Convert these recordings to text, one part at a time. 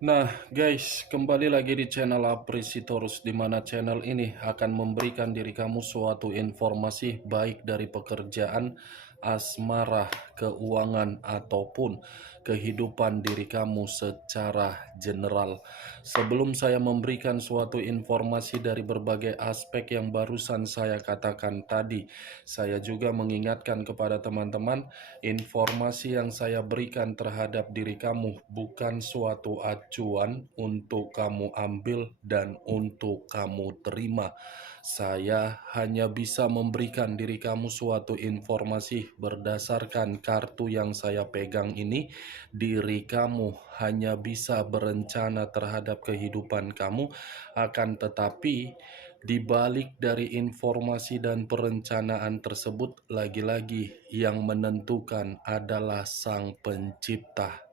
Nah, guys, kembali lagi di channel Apresitorus, di mana channel ini akan memberikan diri kamu suatu informasi baik dari pekerjaan, asmara, keuangan, ataupun kehidupan diri kamu secara general. Sebelum saya memberikan suatu informasi dari berbagai aspek yang barusan saya katakan tadi, saya juga mengingatkan kepada teman-teman, informasi yang saya berikan terhadap diri kamu bukan suatu acuan untuk kamu ambil dan untuk kamu terima. Saya hanya bisa memberikan diri kamu suatu informasi berdasarkan kartu yang saya pegang ini. Diri kamu hanya bisa berencana terhadap kehidupan kamu, akan tetapi di balik dari informasi dan perencanaan tersebut, lagi-lagi yang menentukan adalah Sang Pencipta.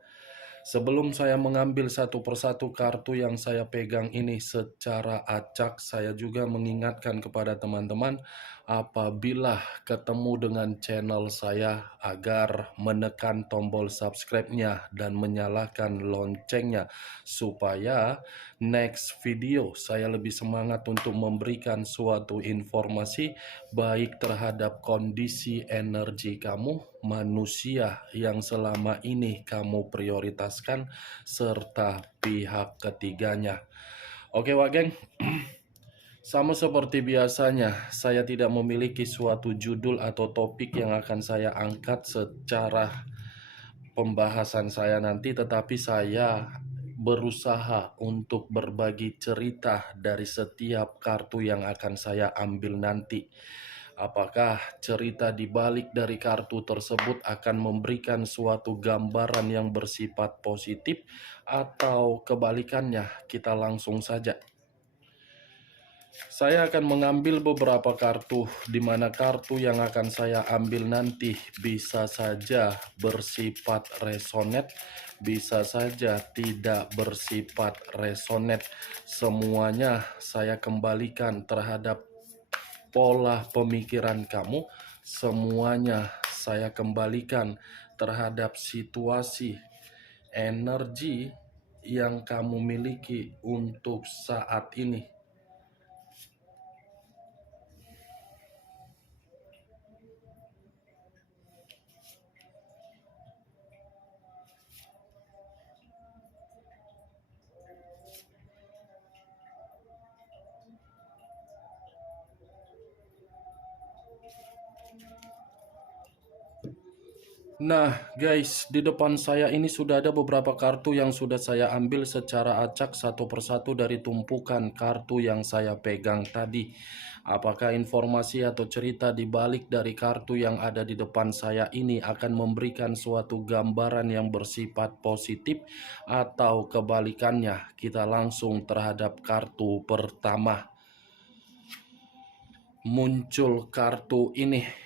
Sebelum saya mengambil satu persatu kartu yang saya pegang ini secara acak, saya juga mengingatkan kepada teman-teman, apabila ketemu dengan channel saya, agar menekan tombol subscribe-nya dan menyalakan loncengnya, supaya next video saya lebih semangat untuk memberikan suatu informasi baik terhadap kondisi energi kamu, manusia yang selama ini kamu prioritaskan, serta pihak ketiganya. Oke, Wak Geng. Sama seperti biasanya, saya tidak memiliki suatu judul atau topik yang akan saya angkat secara pembahasan saya nanti, tetapi saya berusaha untuk berbagi cerita dari setiap kartu yang akan saya ambil nanti. Apakah cerita di balik dari kartu tersebut akan memberikan suatu gambaran yang bersifat positif, atau kebalikannya? Kita langsung saja. Saya akan mengambil beberapa kartu, di mana kartu yang akan saya ambil nanti bisa saja bersifat resonate, bisa saja tidak bersifat resonate. Semuanya saya kembalikan terhadap pola pemikiran kamu, semuanya saya kembalikan terhadap situasi energi yang kamu miliki untuk saat ini. Nah guys, di depan saya ini sudah ada beberapa kartu yang sudah saya ambil secara acak satu persatu dari tumpukan kartu yang saya pegang tadi. Apakah informasi atau cerita di balik dari kartu yang ada di depan saya ini akan memberikan suatu gambaran yang bersifat positif, atau kebalikannya? Kita langsung terhadap kartu pertama. Muncul kartu ini.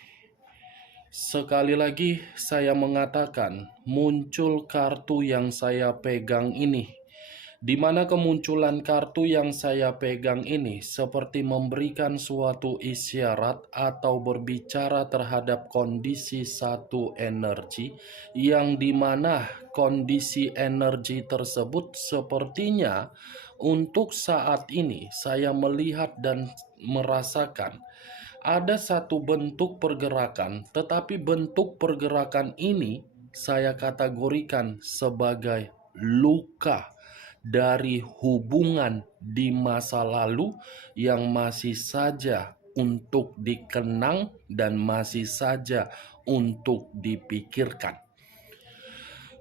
Sekali lagi saya mengatakan, muncul kartu yang saya pegang ini, di mana kemunculan kartu yang saya pegang ini seperti memberikan suatu isyarat atau berbicara terhadap kondisi satu energi, yang dimana kondisi energi tersebut sepertinya untuk saat ini saya melihat dan merasakan ada satu bentuk pergerakan, tetapi bentuk pergerakan ini saya kategorikan sebagai luka dari hubungan di masa lalu yang masih saja untuk dikenang dan masih saja untuk dipikirkan.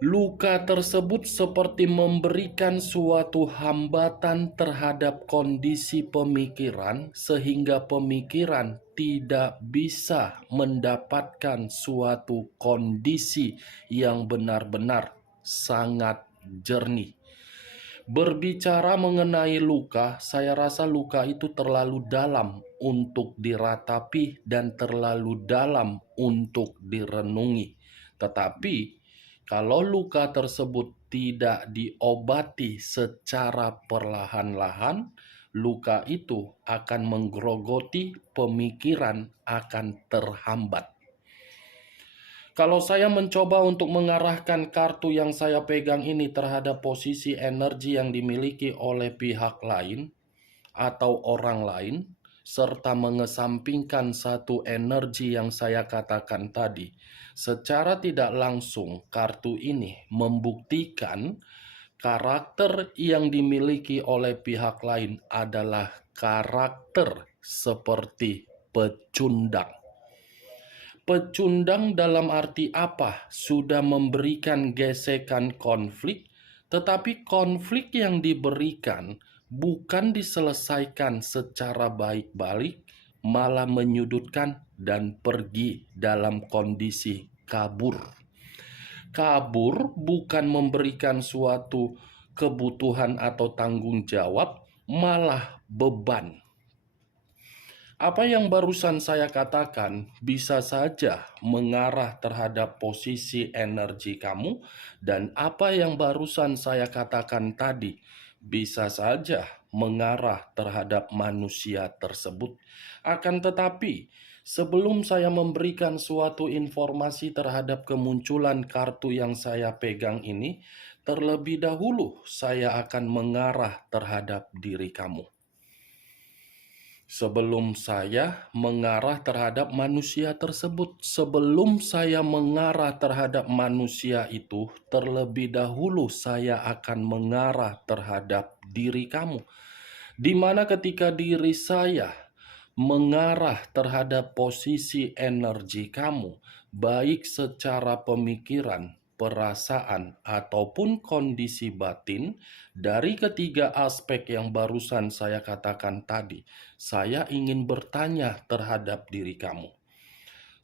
Luka tersebut seperti memberikan suatu hambatan terhadap kondisi pemikiran, sehingga pemikiran tidak bisa mendapatkan suatu kondisi yang benar-benar sangat jernih. Berbicara mengenai luka, saya rasa luka itu terlalu dalam untuk diratapi dan terlalu dalam untuk direnungi. Tetapi kalau luka tersebut tidak diobati secara perlahan-lahan, luka itu akan menggerogoti, pemikiran akan terhambat. Kalau saya mencoba untuk mengarahkan kartu yang saya pegang ini terhadap posisi energi yang dimiliki oleh pihak lain atau orang lain, serta mengesampingkan satu energi yang saya katakan tadi, secara tidak langsung kartu ini membuktikan karakter yang dimiliki oleh pihak lain adalah karakter seperti pecundang. Pecundang dalam arti apa? Sudah memberikan gesekan konflik, tetapi konflik yang diberikan bukan diselesaikan secara baik-baik, malah menyudutkan dan pergi dalam kondisi kabur. Kabur bukan memberikan suatu kebutuhan atau tanggung jawab, malah beban. Apa yang barusan saya katakan bisa saja mengarah terhadap posisi energi kamu, dan apa yang barusan saya katakan tadi bisa saja mengarah terhadap manusia tersebut. Akan tetapi, sebelum saya memberikan suatu informasi terhadap kemunculan kartu yang saya pegang ini, terlebih dahulu saya akan mengarah terhadap diri kamu. Sebelum saya mengarah terhadap manusia tersebut, sebelum saya mengarah terhadap manusia itu, terlebih dahulu saya akan mengarah terhadap diri kamu. Di mana ketika diri saya mengarah terhadap posisi energi kamu, baik secara pemikiran, perasaan, ataupun kondisi batin, dari ketiga aspek yang barusan saya katakan tadi, saya ingin bertanya terhadap diri kamu.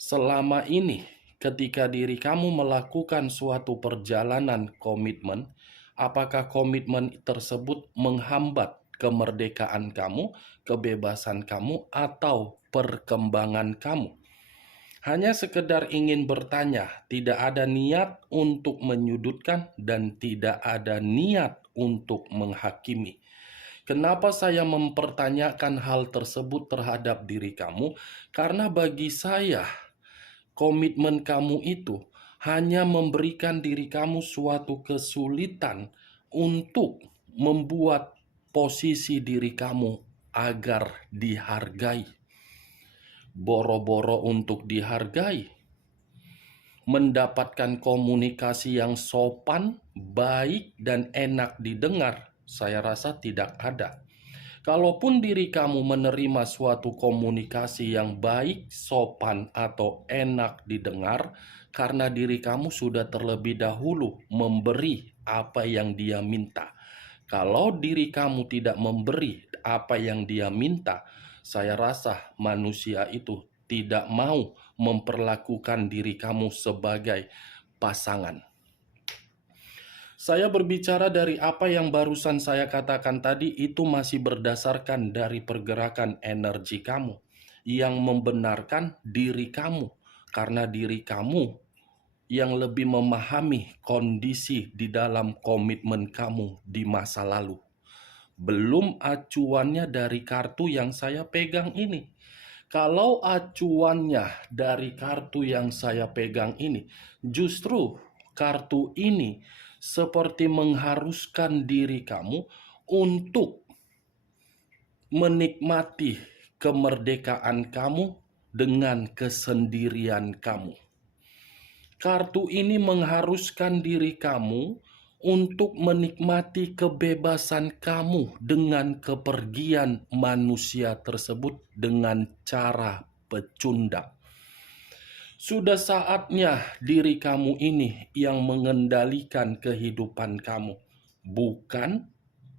Selama ini, ketika diri kamu melakukan suatu perjalanan komitmen, apakah komitmen tersebut menghambat kemerdekaan kamu, kebebasan kamu, atau perkembangan kamu? Hanya sekedar ingin bertanya, tidak ada niat untuk menyudutkan dan tidak ada niat untuk menghakimi. Kenapa saya mempertanyakan hal tersebut terhadap diri kamu? Karena bagi saya, komitmen kamu itu hanya memberikan diri kamu suatu kesulitan untuk membuat posisi diri kamu agar dihargai. Boro-boro untuk dihargai, mendapatkan komunikasi yang sopan, baik, dan enak didengar, saya rasa tidak ada. Kalaupun diri kamu menerima suatu komunikasi yang baik, sopan, atau enak didengar, karena diri kamu sudah terlebih dahulu memberi apa yang dia minta. Kalau diri kamu tidak memberi apa yang dia minta, saya rasa manusia itu tidak mau memperlakukan diri kamu sebagai pasangan. Saya berbicara dari apa yang barusan saya katakan tadi, itu masih berdasarkan dari pergerakan energi kamu yang membenarkan diri kamu, karena diri kamu yang lebih memahami kondisi di dalam komitmen kamu di masa lalu. Belum acuannya dari kartu yang saya pegang ini. Kalau acuannya dari kartu yang saya pegang ini, justru kartu ini seperti mengharuskan diri kamu untuk menikmati kemerdekaan kamu dengan kesendirian kamu. Kartu ini mengharuskan diri kamu untuk menikmati kebebasan kamu dengan kepergian manusia tersebut dengan cara pecundang. Sudah saatnya diri kamu ini yang mengendalikan kehidupan kamu, bukan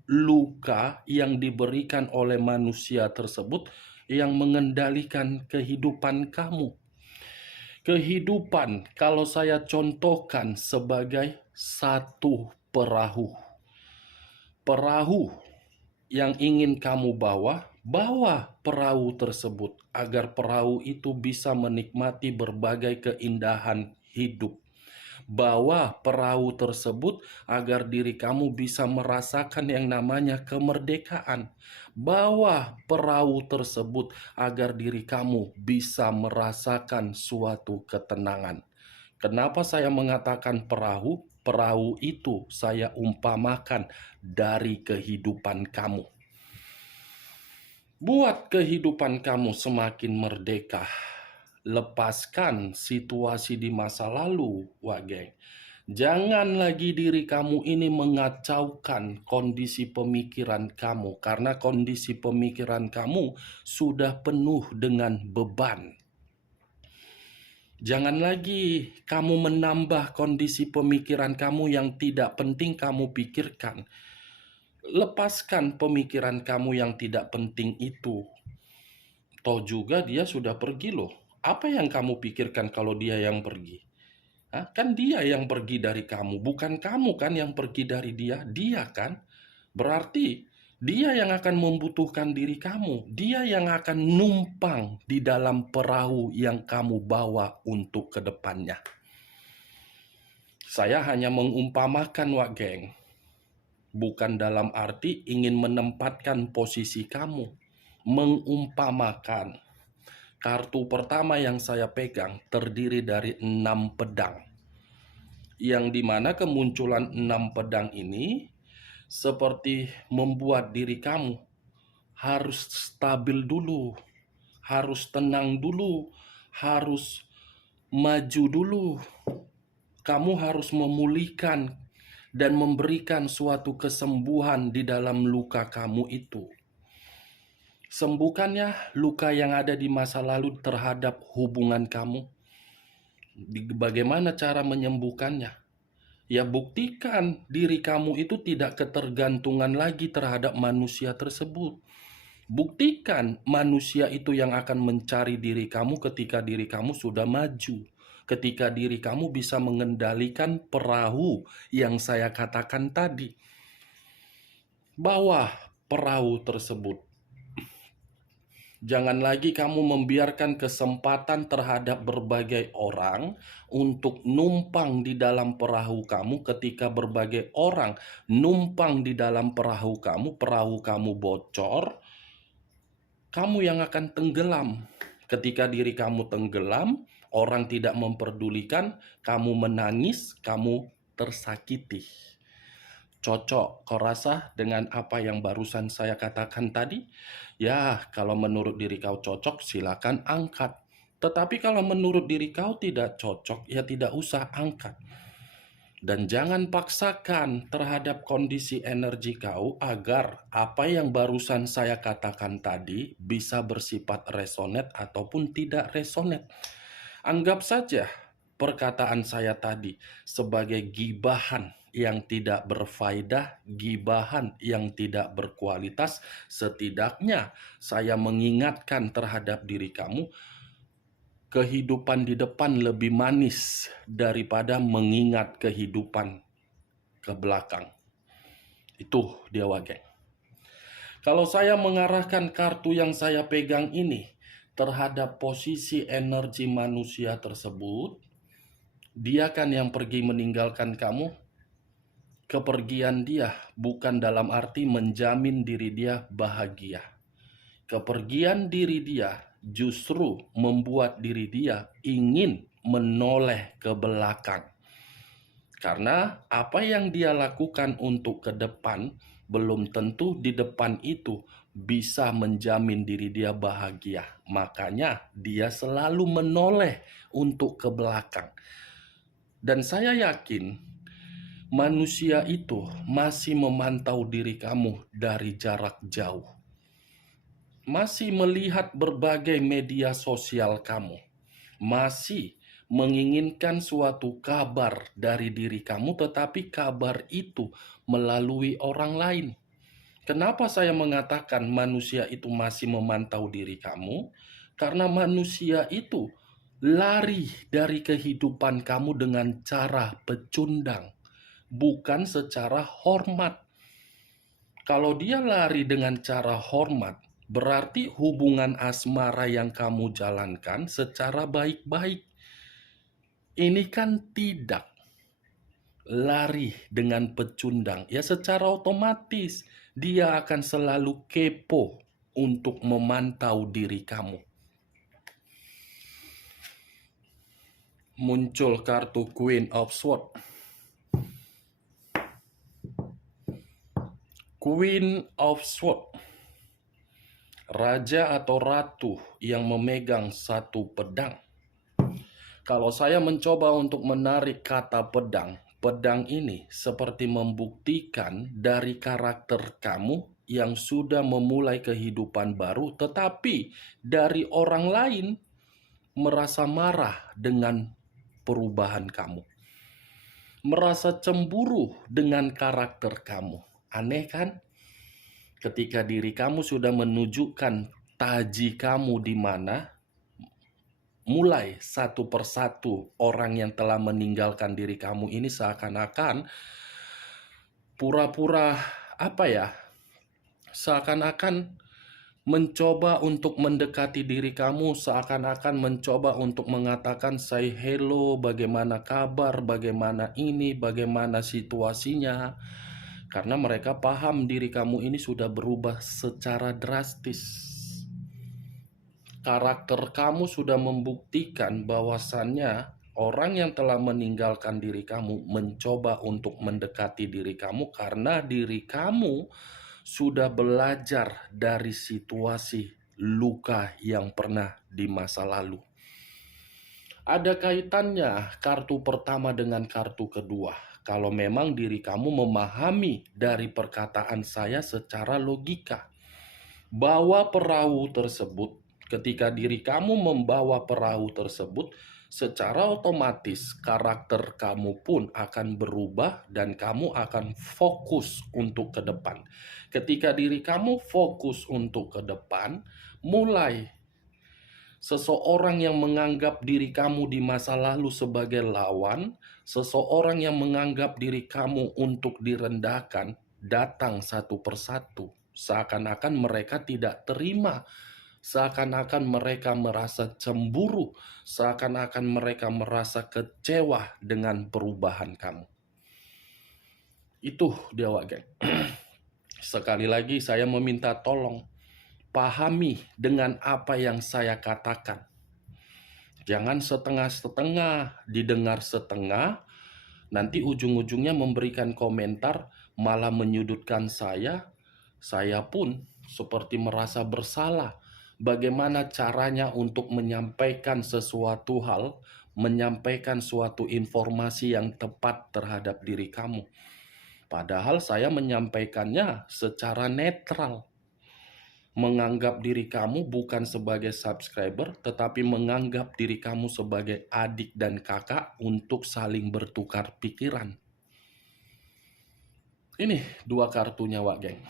luka yang diberikan oleh manusia tersebut yang mengendalikan kehidupan kamu. Kehidupan, kalau saya contohkan sebagai satu perahu. Perahu yang ingin kamu bawa, bawa perahu tersebut agar perahu itu bisa menikmati berbagai keindahan hidup. Bawa perahu tersebut agar diri kamu bisa merasakan yang namanya kemerdekaan. Bawa perahu tersebut agar diri kamu bisa merasakan suatu ketenangan. Kenapa saya mengatakan perahu? Perahu itu saya umpamakan dari kehidupan kamu. Buat kehidupan kamu semakin merdeka. Lepaskan situasi di masa lalu, Wageng. Jangan lagi diri kamu ini mengacaukan kondisi pemikiran kamu, karena kondisi pemikiran kamu sudah penuh dengan beban. Jangan lagi kamu menambah kondisi pemikiran kamu yang tidak penting kamu pikirkan. Lepaskan pemikiran kamu yang tidak penting itu. Toh juga dia sudah pergi loh. Apa yang kamu pikirkan kalau dia yang pergi? Kan dia yang pergi dari kamu, bukan kamu kan yang pergi dari dia. Dia kan? Berarti dia yang akan membutuhkan diri kamu. Dia yang akan numpang di dalam perahu yang kamu bawa untuk kedepannya. Saya hanya mengumpamakan, Wak Geng. Bukan dalam arti ingin menempatkan posisi kamu. Mengumpamakan. Kartu pertama yang saya pegang terdiri dari 6 pedang. Yang dimana kemunculan 6 pedang ini seperti membuat diri kamu harus stabil dulu, harus tenang dulu, harus maju dulu. Kamu harus memulihkan dan memberikan suatu kesembuhan di dalam luka kamu itu. Sembuhkannya luka yang ada di masa lalu terhadap hubungan kamu. Bagaimana cara menyembuhkannya? Ya, buktikan diri kamu itu tidak ketergantungan lagi terhadap manusia tersebut. Buktikan manusia itu yang akan mencari diri kamu ketika diri kamu sudah maju. Ketika diri kamu bisa mengendalikan perahu yang saya katakan tadi. Bawa perahu tersebut. Jangan lagi kamu membiarkan kesempatan terhadap berbagai orang untuk numpang di dalam perahu kamu. Ketika berbagai orang numpang di dalam perahu kamu bocor, kamu yang akan tenggelam. Ketika diri kamu tenggelam, orang tidak memperdulikan, kamu menangis, kamu tersakiti. Cocok kau rasa dengan apa yang barusan saya katakan tadi? Ya, kalau menurut diri kau cocok, silakan angkat. Tetapi kalau menurut diri kau tidak cocok, ya tidak usah angkat. Dan jangan paksakan terhadap kondisi energi kau agar apa yang barusan saya katakan tadi bisa bersifat resonate ataupun tidak resonate. Anggap saja perkataan saya tadi sebagai gibahan yang tidak berfaedah, gibahan yang tidak berkualitas. Setidaknya saya mengingatkan terhadap diri kamu, kehidupan di depan lebih manis daripada mengingat kehidupan ke belakang. Itu dia, Wageng. Kalau saya mengarahkan kartu yang saya pegang ini terhadap posisi energi manusia tersebut, dia kan yang pergi meninggalkan kamu. Kepergian dia bukan dalam arti menjamin diri dia bahagia. Kepergian diri dia justru membuat diri dia ingin menoleh ke belakang. Karena apa yang dia lakukan untuk ke depan belum tentu di depan itu bisa menjamin diri dia bahagia. Makanya dia selalu menoleh untuk ke belakang. Dan saya yakin manusia itu masih memantau diri kamu dari jarak jauh. Masih melihat berbagai media sosial kamu. Masih menginginkan suatu kabar dari diri kamu, tetapi kabar itu melalui orang lain. Kenapa saya mengatakan manusia itu masih memantau diri kamu? Karena manusia itu lari dari kehidupan kamu dengan cara pecundang, bukan secara hormat. Kalau dia lari dengan cara hormat, berarti hubungan asmara yang kamu jalankan secara baik-baik. Ini kan tidak lari dengan pecundang. Ya, secara otomatis dia akan selalu kepo untuk memantau diri kamu. Muncul kartu Queen of Swords. Queen of Swords, raja atau ratu yang memegang satu pedang. Kalau saya mencoba untuk menarik kata pedang, pedang ini seperti membuktikan dari karakter kamu yang sudah memulai kehidupan baru, tetapi dari orang lain merasa marah dengan perubahan kamu, merasa cemburu dengan karakter kamu. Aneh kan? Ketika diri kamu sudah menunjukkan taji kamu di mana, mulai satu persatu orang yang telah meninggalkan diri kamu ini seakan-akan pura-pura seakan-akan mencoba untuk mendekati diri kamu, seakan-akan mencoba untuk mengatakan say hello, bagaimana kabar, bagaimana ini, bagaimana situasinya. Karena mereka paham diri kamu ini sudah berubah secara drastis. Karakter kamu sudah membuktikan bahwasannya orang yang telah meninggalkan diri kamu mencoba untuk mendekati diri kamu karena diri kamu sudah belajar dari situasi luka yang pernah di masa lalu. Ada kaitannya kartu pertama dengan kartu kedua. Kalau memang diri kamu memahami dari perkataan saya secara logika, bawa perahu tersebut, ketika diri kamu membawa perahu tersebut, secara otomatis karakter kamu pun akan berubah dan kamu akan fokus untuk ke depan. Ketika diri kamu fokus untuk ke depan, mulai seseorang yang menganggap diri kamu di masa lalu sebagai lawan, seseorang yang menganggap diri kamu untuk direndahkan, datang satu persatu. Seakan-akan mereka tidak terima, seakan-akan mereka merasa cemburu, seakan-akan mereka merasa kecewa dengan perubahan kamu. Itu dia, Wak Geng. Sekali lagi saya meminta tolong, pahami dengan apa yang saya katakan. Jangan setengah-setengah, didengar setengah, nanti ujung-ujungnya memberikan komentar, malah menyudutkan saya. Saya pun seperti merasa bersalah. Bagaimana caranya untuk menyampaikan sesuatu hal, menyampaikan suatu informasi yang tepat terhadap diri kamu. Padahal saya menyampaikannya secara netral. Menganggap diri kamu bukan sebagai subscriber, tetapi menganggap diri kamu sebagai adik dan kakak untuk saling bertukar pikiran. Ini dua kartunya, Wak Geng.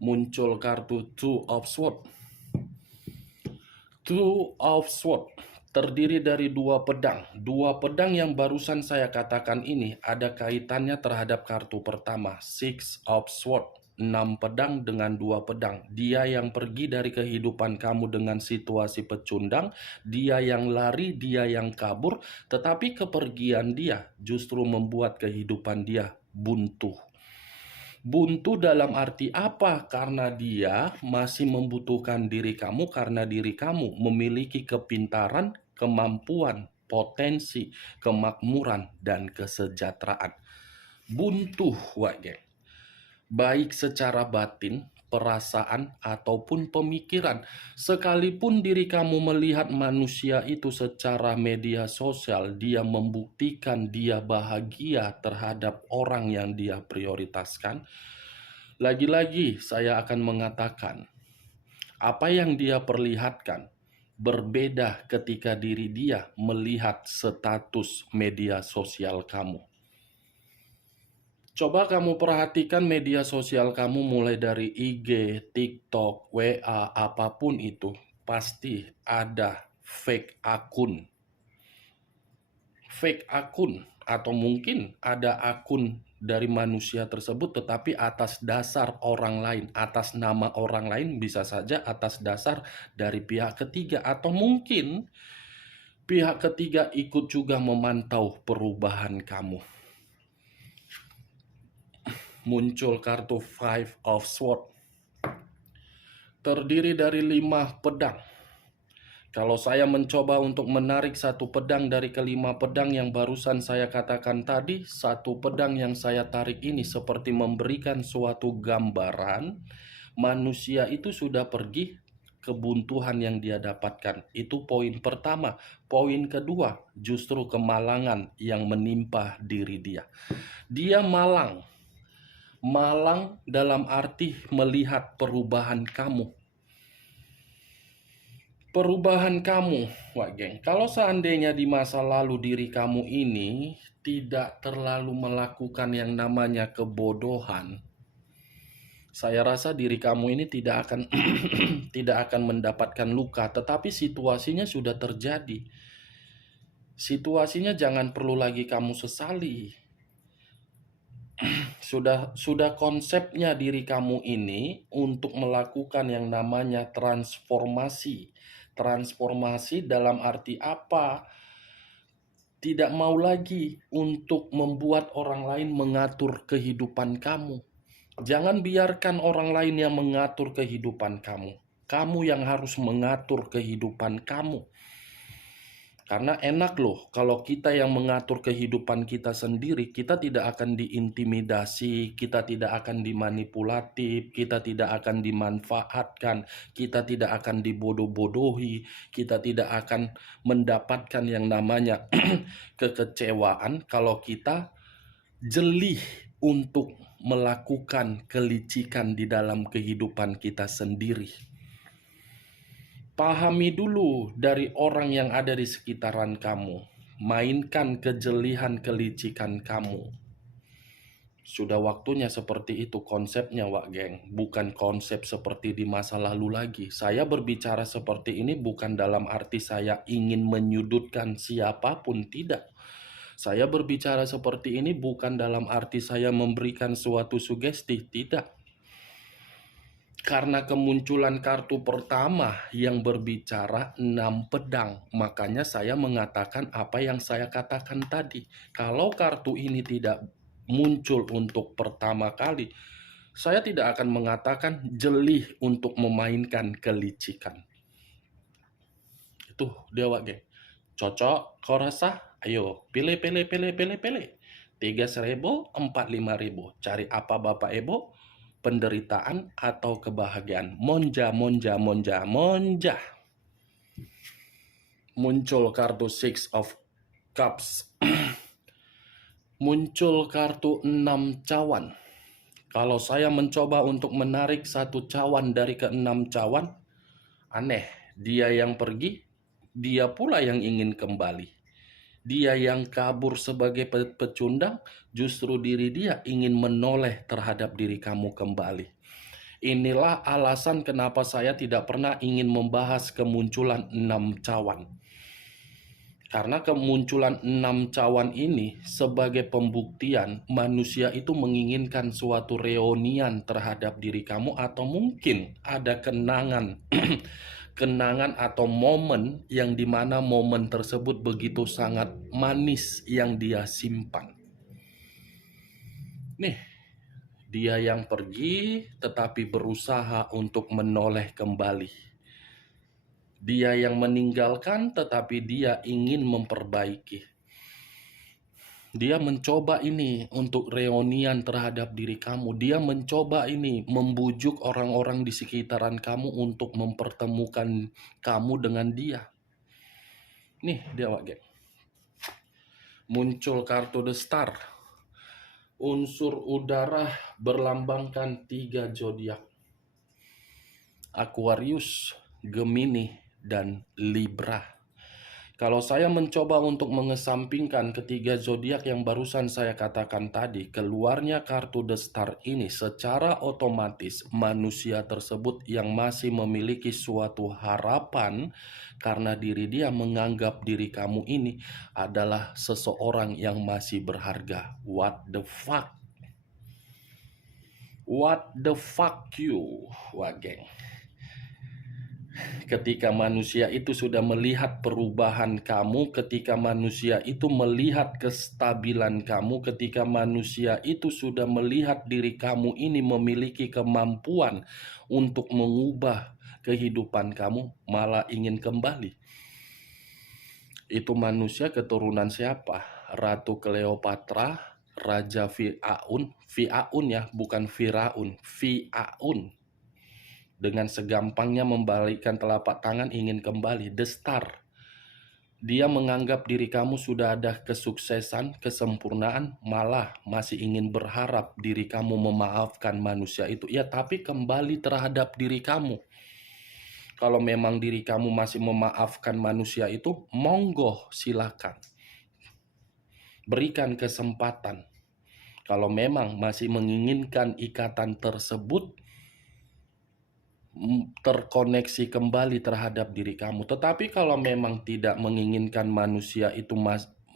Muncul kartu Two of Swords. Two of Swords terdiri dari dua pedang. Dua pedang yang barusan saya katakan ini ada kaitannya terhadap kartu pertama, Six of Swords. 6 pedang dengan 2 pedang. Dia yang pergi dari kehidupan kamu dengan situasi pecundang, dia yang lari, dia yang kabur, tetapi kepergian dia justru membuat kehidupan dia buntu. Buntu dalam arti apa? Karena dia masih membutuhkan diri kamu, karena diri kamu memiliki kepintaran, kemampuan, potensi, kemakmuran, dan kesejahteraan. Buntu, Wak Geng. Baik secara batin, perasaan, ataupun pemikiran. Sekalipun diri kamu melihat manusia itu secara media sosial, dia membuktikan dia bahagia terhadap orang yang dia prioritaskan. Lagi-lagi saya akan mengatakan, apa yang dia perlihatkan berbeda ketika diri dia melihat status media sosial kamu. Coba kamu perhatikan media sosial kamu mulai dari IG, TikTok, WA, apapun itu. Pasti ada fake akun. Fake akun atau mungkin ada akun dari manusia tersebut tetapi atas dasar orang lain, atas nama orang lain, bisa saja atas dasar dari pihak ketiga. Atau mungkin pihak ketiga ikut juga memantau perubahan kamu. Muncul kartu Five of Swords. Terdiri dari 5 pedang. Kalau saya mencoba untuk menarik satu pedang dari kelima pedang yang barusan saya katakan tadi, satu pedang yang saya tarik ini seperti memberikan suatu gambaran manusia itu sudah pergi, kebuntuan yang dia dapatkan. Itu poin pertama. Poin kedua, justru kemalangan yang menimpa diri dia. Dia malang. Malang dalam arti melihat perubahan kamu. Perubahan kamu, Wak Geng. Kalau seandainya di masa lalu diri kamu ini tidak terlalu melakukan yang namanya kebodohan, saya rasa diri kamu ini tidak akan tidak akan mendapatkan luka, tetapi situasinya sudah terjadi. Situasinya jangan perlu lagi kamu sesali. Sudah konsepnya diri kamu ini untuk melakukan yang namanya transformasi. Transformasi dalam arti apa? Tidak mau lagi untuk membuat orang lain mengatur kehidupan kamu. Jangan biarkan orang lain yang mengatur kehidupan kamu. Kamu yang harus mengatur kehidupan kamu. Karena enak loh, kalau kita yang mengatur kehidupan kita sendiri, kita tidak akan diintimidasi, kita tidak akan dimanipulatif, kita tidak akan dimanfaatkan, kita tidak akan dibodoh-bodohi, kita tidak akan mendapatkan yang namanya kekecewaan kalau kita jeli untuk melakukan kelicikan di dalam kehidupan kita sendiri. Pahami dulu dari orang yang ada di sekitaran kamu. Mainkan kejelihan kelicikan kamu. Sudah waktunya seperti itu konsepnya, Wak Geng. Bukan konsep seperti di masa lalu lagi. Saya berbicara seperti ini bukan dalam arti saya ingin menyudutkan siapapun, tidak. Saya berbicara seperti ini bukan dalam arti saya memberikan suatu sugesti, tidak. Karena kemunculan kartu pertama yang berbicara 6 pedang, makanya saya mengatakan apa yang saya katakan tadi. Kalau kartu ini tidak muncul untuk pertama kali, saya tidak akan mengatakan jeli untuk memainkan kelicikan. Itu Dewa Geng. Cocok, kau rasa? Ayo, pilih. 3.000, 45.000. Cari apa Bapak Ibu? Penderitaan atau kebahagiaan. Monja. Muncul kartu Six of Cups. Muncul kartu 6 cawan. Kalau saya mencoba untuk menarik satu cawan dari ke-6 cawan, aneh. Dia yang pergi, dia pula yang ingin kembali. Dia yang kabur sebagai pecundang, justru diri dia ingin menoleh terhadap diri kamu kembali. Inilah alasan kenapa saya tidak pernah ingin membahas kemunculan 6 cawan. Karena kemunculan 6 cawan ini sebagai pembuktian manusia itu menginginkan suatu reunian terhadap diri kamu, atau mungkin ada kenangan kenangan atau momen yang dimana momen tersebut begitu sangat manis yang dia simpan. Nih, dia yang pergi tetapi berusaha untuk menoleh kembali. Dia yang meninggalkan tetapi dia ingin memperbaiki. Dia mencoba ini untuk reunian terhadap diri kamu. Dia mencoba ini membujuk orang-orang di sekitaran kamu untuk mempertemukan kamu dengan dia. Nih dia, Wak Geng. Muncul kartu The Star. Unsur udara berlambangkan 3 zodiak. Aquarius, Gemini, dan Libra. Kalau saya mencoba untuk mengesampingkan ketiga zodiak yang barusan saya katakan tadi, keluarnya kartu The Star ini secara otomatis manusia tersebut yang masih memiliki suatu harapan karena diri dia menganggap diri kamu ini adalah seseorang yang masih berharga. What the fuck? What the fuck you, Wak Geng? Ketika manusia itu sudah melihat perubahan kamu, ketika manusia itu melihat kestabilan kamu, ketika manusia itu sudah melihat diri kamu ini memiliki kemampuan untuk mengubah kehidupan kamu, malah ingin kembali. Itu manusia keturunan siapa? Ratu Cleopatra, Raja Firaun ya, bukan Firaun, Firaun. Dengan segampangnya membalikkan telapak tangan ingin kembali, The Star. Dia menganggap diri kamu sudah ada kesuksesan, kesempurnaan, malah masih ingin berharap diri kamu memaafkan manusia itu. Ya, tapi kembali terhadap diri kamu. Kalau memang diri kamu masih memaafkan manusia itu, monggo silakan. Berikan kesempatan. Kalau memang masih menginginkan ikatan tersebut terkoneksi kembali terhadap diri kamu. Tetapi kalau memang tidak menginginkan manusia itu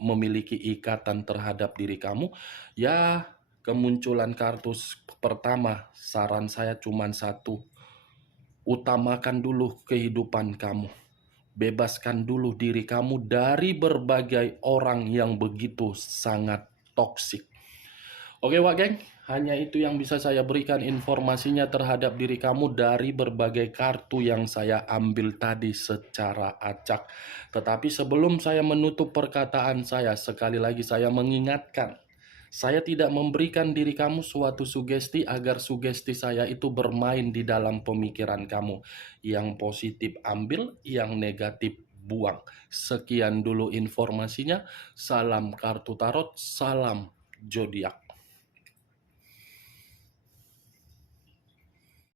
memiliki ikatan terhadap diri kamu, ya kemunculan kartu pertama, saran saya cuma satu. Utamakan dulu kehidupan kamu. Bebaskan dulu diri kamu dari berbagai orang yang begitu sangat toksik. Oke Wak Geng, hanya itu yang bisa saya berikan informasinya terhadap diri kamu dari berbagai kartu yang saya ambil tadi secara acak. Tetapi sebelum saya menutup perkataan saya, sekali lagi saya mengingatkan, saya tidak memberikan diri kamu suatu sugesti agar sugesti saya itu bermain di dalam pemikiran kamu. Yang positif ambil, yang negatif buang. Sekian dulu informasinya. Salam kartu tarot, salam zodiak.